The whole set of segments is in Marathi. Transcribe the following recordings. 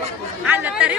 आलं तरी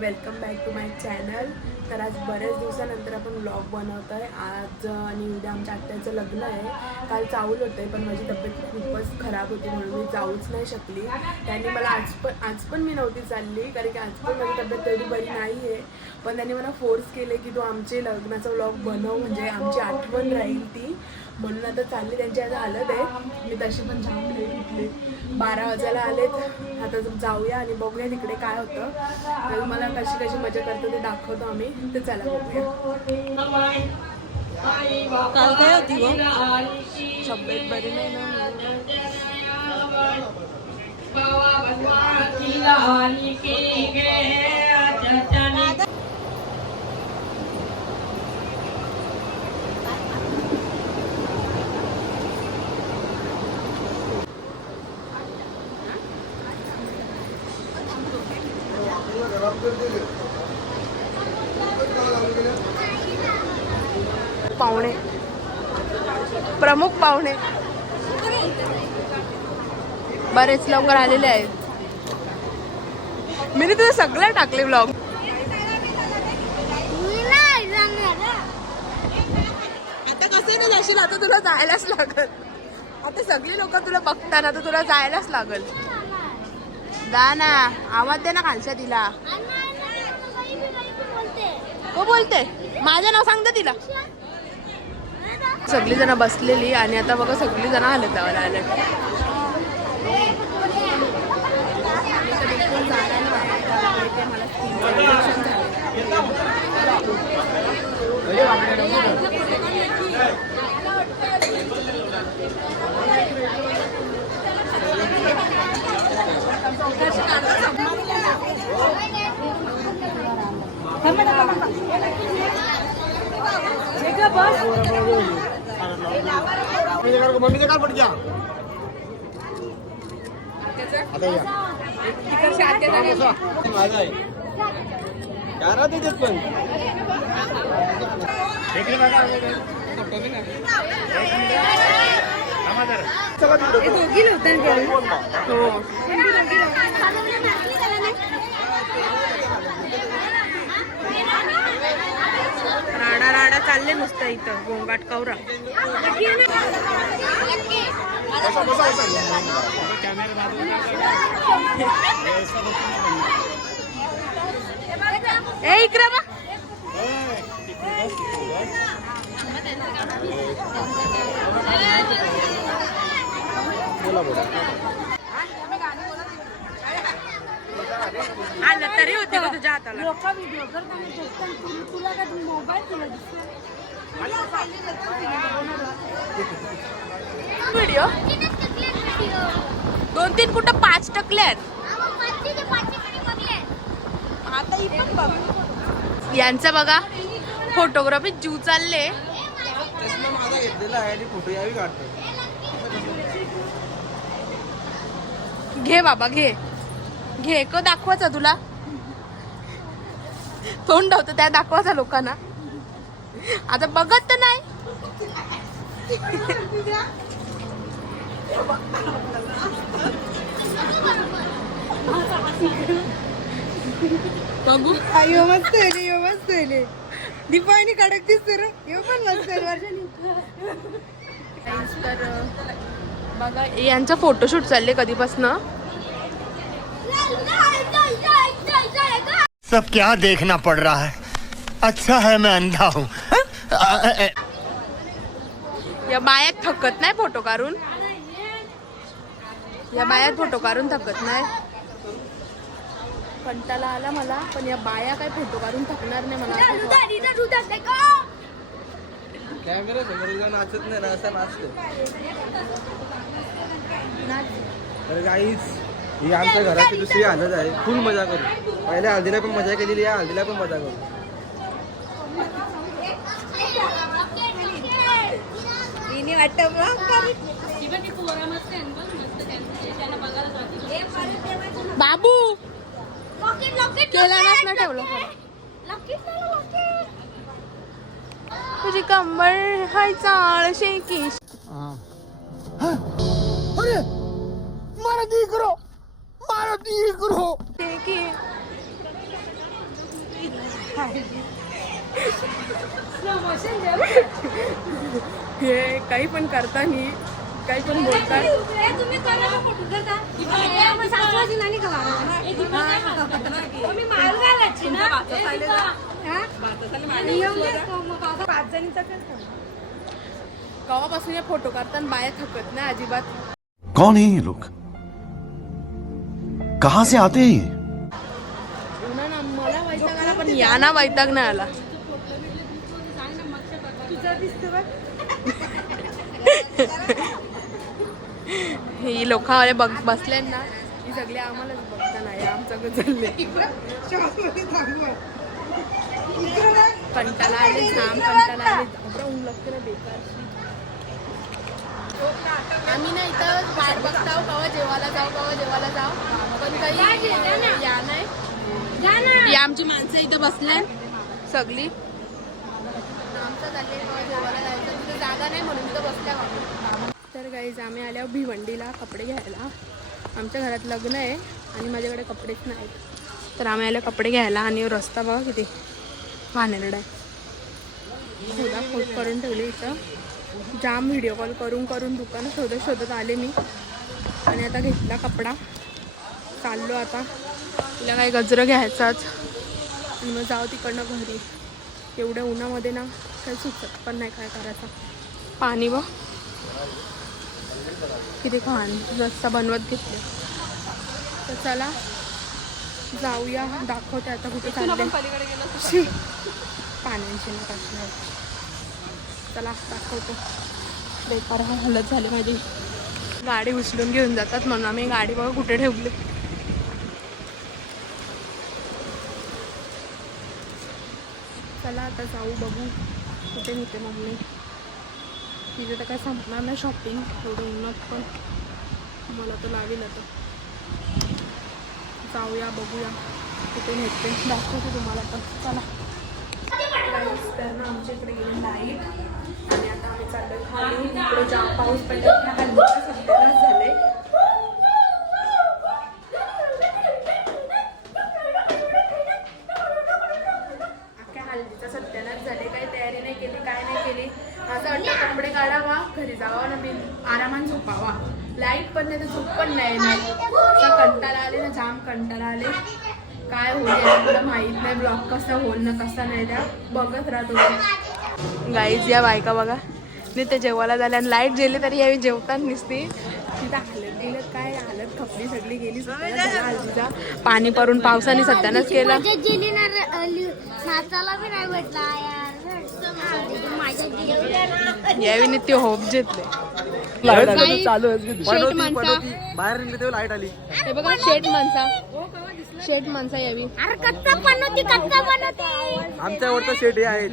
welcome back to my channel. तर आज बऱ्याच दिवसानंतर आपण व्लॉग बनवत आहे. आज आणि उद्या आमच्या आत्याचं लग्न आहे. काल चावल होतं पण माझी तब्येत खूपच खराब होती म्हणून मी जाऊच नाही शकली. त्यांनी मला आज पण मी नव्हती चालली कारण की आज पण माझी तब्येत तेवढी बरी नाही आहे. पण त्यांनी मला फोर्स केले की तू आमचे लग्नाचा व्लॉग बनव म्हणजे आमची आठवण राहील ती. म्हणून आता चालली त्यांची आज हालत आहे. मी तशी पण जाऊन लेट उठले 12 वाजायला आलेत. आता जाऊया आणि बघूया तिकडे काय होतं. तर मला कशी कशी मजा करतो ते दाखवतो आम्ही. तर चला बघूया. काल काय होती गो तब्येत बरी नाही ना. पाहुणे प्रमुख पाहुणे बरेच लवकर आलेले आहेत. मी तुझे सगळे टाकले ब्लॉग. आता कसे नाही जाशील. आता तुला जायलाच लागल. आता सगळी लोक तुला बघताना तर तुला जायलाच लागल. जा ना आवाज दे ना खालच्या तिला. हो बोलते माझं नाव सांगते तिला. सगळी जण बसलेली आणि आता बघा सगळी जण आले गावाला आले. मम्मीने काल पट घ्या माझा आहे काय राहते तेच पण राडा राडा चालले नुसतं इथं गोंगाट कवरा. ए इकडे बघ. आलं तरी होते का तुझ्या हाताला. व्हिडिओ 2-3 कुठं 5 टकल्यात. आता इथं बघ यांचं बघा फोटोग्राफी जीव चालले. माझा घेतलेला आहे आणि फोटो यावी काढतो. घे बाबा घे घे. क दाखवायचा तुला तोंड होतं त्या दाखवायचा लोकांना. आता बघत तर नाही. बघू अयो मस्त आहे यो मस्त आहे. दीपावली कडक दिसते रे. यो पण मस्त आहे. तर बघा यांचा फोटोशूट चालले कधीपासून. सब क्या देखना पड़ रहा है. अच्छा है मैं अंधा हूँ. या बायात थकत नाही फोटो काढून. या बायात फोटो काढून थकत नाही. कंटाळा आला मला, पण या बाया काय फोटो काढून थकणार नाही मला असं वाटतं. कॅमेरा समोर एकदा नाचत नाही ना, असं नाचतो. तर गाईच ही आमच्या घराची दुसरी हालत आहे. फुल मजा करू. पहिल्या हळदीला पण मजा केलेली आहे, हळदीला पण मजा करू. हिने वाटतं बाबू केला ना ठेवलं तुझी कंबर हाय चाळ शेकी अरे मारा दीकरो शेकी हे काही पण करतानी काही पण बोलतात. कवापासून या फोटो काढताना बाया थकत नाही अजिबात. कौन है ये लोग? कहाँ से आते हैं ये? ना मला वैताग आला पण यांना वैताग नाही आला. ही लोकांवाले बसले ना, ही सगळे आम्हालाच बघता नाही आमचं चाललंय. कंटाळा आले जाम कंटाळा आले ऊन लागते ना बेकार. आम्ही ना इथं वाट बघताव कवा जेवायला जाऊ पण काही या नाही. ही आमची माणसं इथं बसले सगळी. आमचं चालले कवा जेवायला जायचं, तिथं जागा नाही म्हणून तिथं बसल्या. तर गाईज आम्ही आल्यावर भिवंडीला कपडे घ्यायला. आमच्या घरात लग्न आहे आणि माझ्याकडे कपडेच नाहीत, तर आम्ही आल्या कपडे घ्यायला. आणि रस्ता बघा किती घाणेरडा आहे. फोट करून ठेवले इथं. जाम व्हिडिओ कॉल करून दुकानं शोधत आले मी. आणि आता घेतला कपडा, चाललो आता. तिला काही गजरं घ्यायचाच आणि मग जाऊ तिकडनं घरी. एवढ्या उन्हामध्ये ना काही सुचत पण नाही काय करायचं. पाणी बघ किती घाण. रस्ता बनवत घेतले. तर चला जाऊया, दाखवते आता कुठे चालले. पाण्याची नका, चला दाखवतो. बेकार हालत झाली माझी. गाडी उचलून घेऊन जातात म्हणून आम्ही गाडी बघा कुठे ठेवली. चला आता जाऊ, बघू कुठे नेते मम्मी. तिथे तर काय संपणार नाही शॉपिंग एवढं उन्हात, पण मला तर लागेल. आता जाऊया, बघूया कुठे नेते, दाखवते तुम्हाला. तर चला. तर ना आमच्या इकडे गेली लाईट आणि आता आम्ही चाललो खाली. इकडे जाम पाऊस पडला, सध्यालाच झाले. अख्ख्या हल्दीचा सत्यानाश झाले. काही तयारी नाही केली, काय नाही केली. असं वाटतं कपडे काढावा, घरी जावा ना, मी आरामात झोपावा. लाईट पण नाही तर झोप पण नाही. असं कंटाळा आले ना, जाम कंटाळा आले. काय होईल मला माहीत नाही. ब्लॉग कसा होईल ना कसा नाही, त्या बघत राहतो. गाईज या बायका बघा नाही ते जेवायला झाले आणि लाईट गेली तरी यावी जेवतात नसती. तिथं हालत गेलं, काय हालत खपली सगळी गेली. हल्दीचा पाणी परून पावसाने सत्यानाच केला. यावी नित्य होप घेतले. चालू बाहेर निघले तेव्हा लाईट आली. हे बघा शेट माणसा यावी. आमच्या आवडता शेट हे आहे.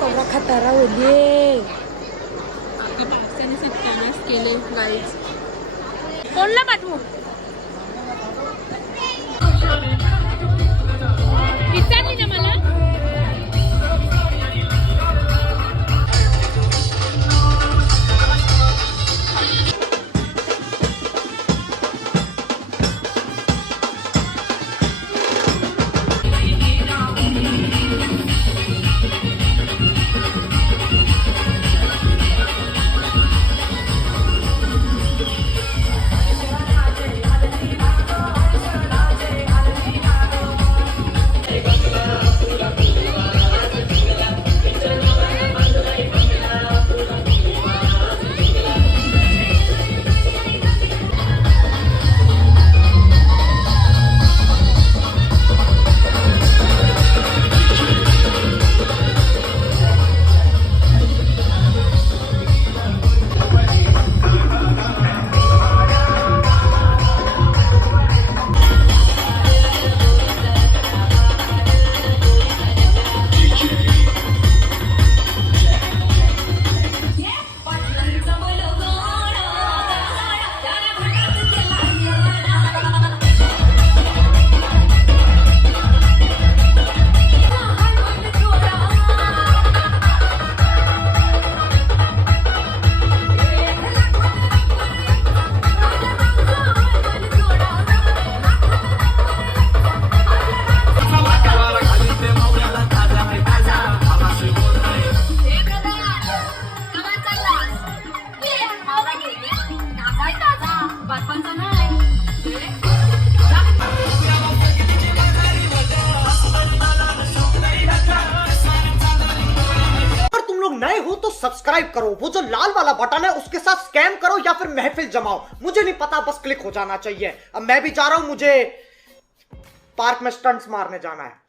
कवरा खतारा होली. पावसाने सत्यानाश केले गाईज. कोणला पाठवू? विचारली ना मला. बापांचा नाही. अगर तुम लोग नए हो तो सब्सक्राइब करो, वो जो लाल वाला बटन है उसके साथ स्कैम करो या फिर महफिल जमाओ, मुझे नहीं पता, बस क्लिक हो जाना चाहिए। अब मैं भी जा रहा हूं, मुझे पार्क में स्टंट्स मारने जाना है।